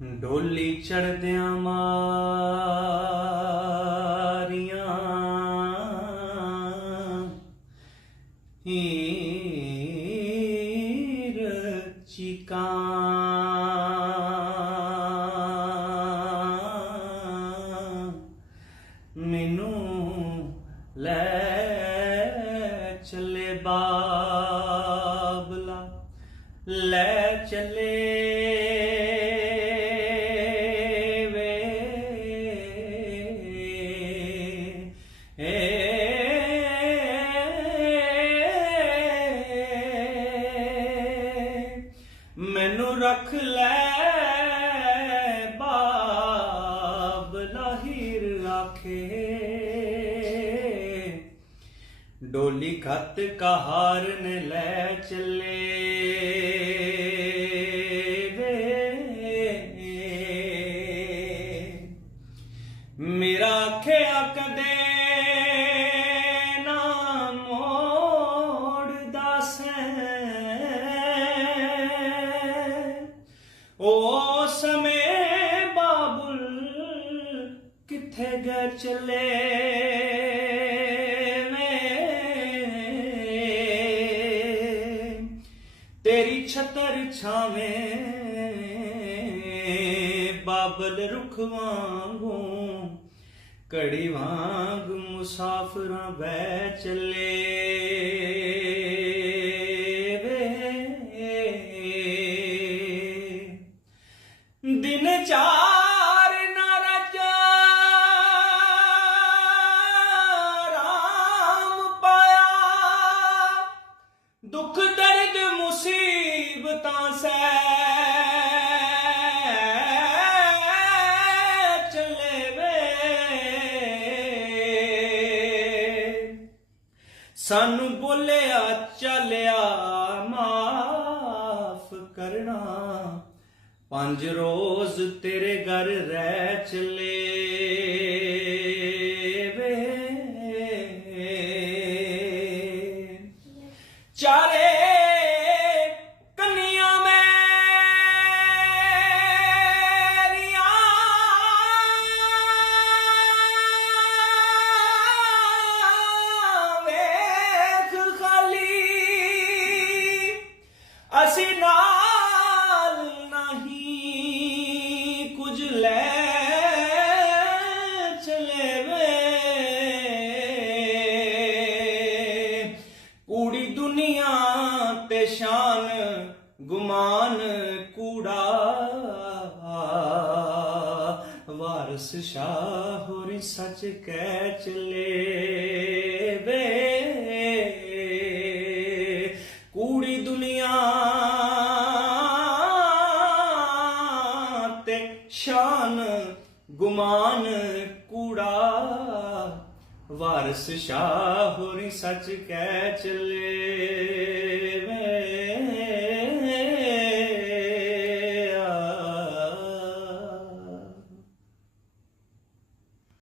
ਡੋਲੀ ਚੜਦਿਆਂ ਮਾਰੀਆਂ ਹੀਰ ਚੀਕਾਂ ਮੈਨੂੰ ਲੈ ਚੱਲੇ ਬਾਬਲਾ ਲੈ ਚੱਲੇ ਮੈਨੂੰ ਰੱਖ ਲੈ ਬਾਬਲਾ ਹੀਰ ਆਖੇ ਡੋਲੀ ਖਤ ਕਹਾਰਨ ਲੈ ਚੱਲੇ ਮੇਰਾ ਆਖਿਆ ਕਦੇ ਨਾ ਮੋੜਦਾ ਸੈਂ ਉਹ ਸਮੇਂ ਬਾਬੁਲ ਕਿੱਥੇ ਗਏ ਚੱਲੇ ਤੇਰੀ ਛਤਰ ਛਾਵੇਂ ਬਾਬਲ ਰੁੱਖ ਵਾਂਗੂ ਘੜੀ ਵਾਂਗ ਮੁਸਾਫਰਾਂ ਬਹਿ ਚੱਲੇ ਦਿਨ ਚਾਰ ਨਾ ਰਜਾ ਰਾਮ ਪਾਇਆ ਦੁੱਖ ਦਰਦ ਮੁਸੀਬਤਾਂ ਸਹਿ ਚੱਲੇ ਸਾਨੂੰ ਬੋਲਿਆ ਚੱਲਿਆ ਮਾਫ ਕਰਨਾ 5 ਰੋਜ਼ ਤੇਰੇ ਘਰ ਰਹਿ ਚੱਲੇ ਚਾਰੇ ਕੰਨੀਆਂ ਮੇਰੀਆਂ ਵੇਖ ਖਾਲੀ ਅਸੀਂ ਨਾਲ ਨਹੀਂ ਕੁਝ ਲੈ ਚਲੇ ਕੂੜੀ ਦੁਨੀਆ ਤੇ ਸ਼ਾਨ ਗੁਮਾਨ ਕੂੜਾ ਵਾਰਸ ਸ਼ਾਹ ਹੋਰੀ ਸੱਚ ਕਹਿ ਚਲੇ ਕੂੜੀ ਦੁਨੀਆ ਤੇ ਸ਼ਾਨ ਗੁਮਾਨ ਕੂੜਾ ਵਾਰਸ ਸ਼ਾਹ ਹੋਰੀ ਸੱਚ ਕਹਿ ਚੱਲੇ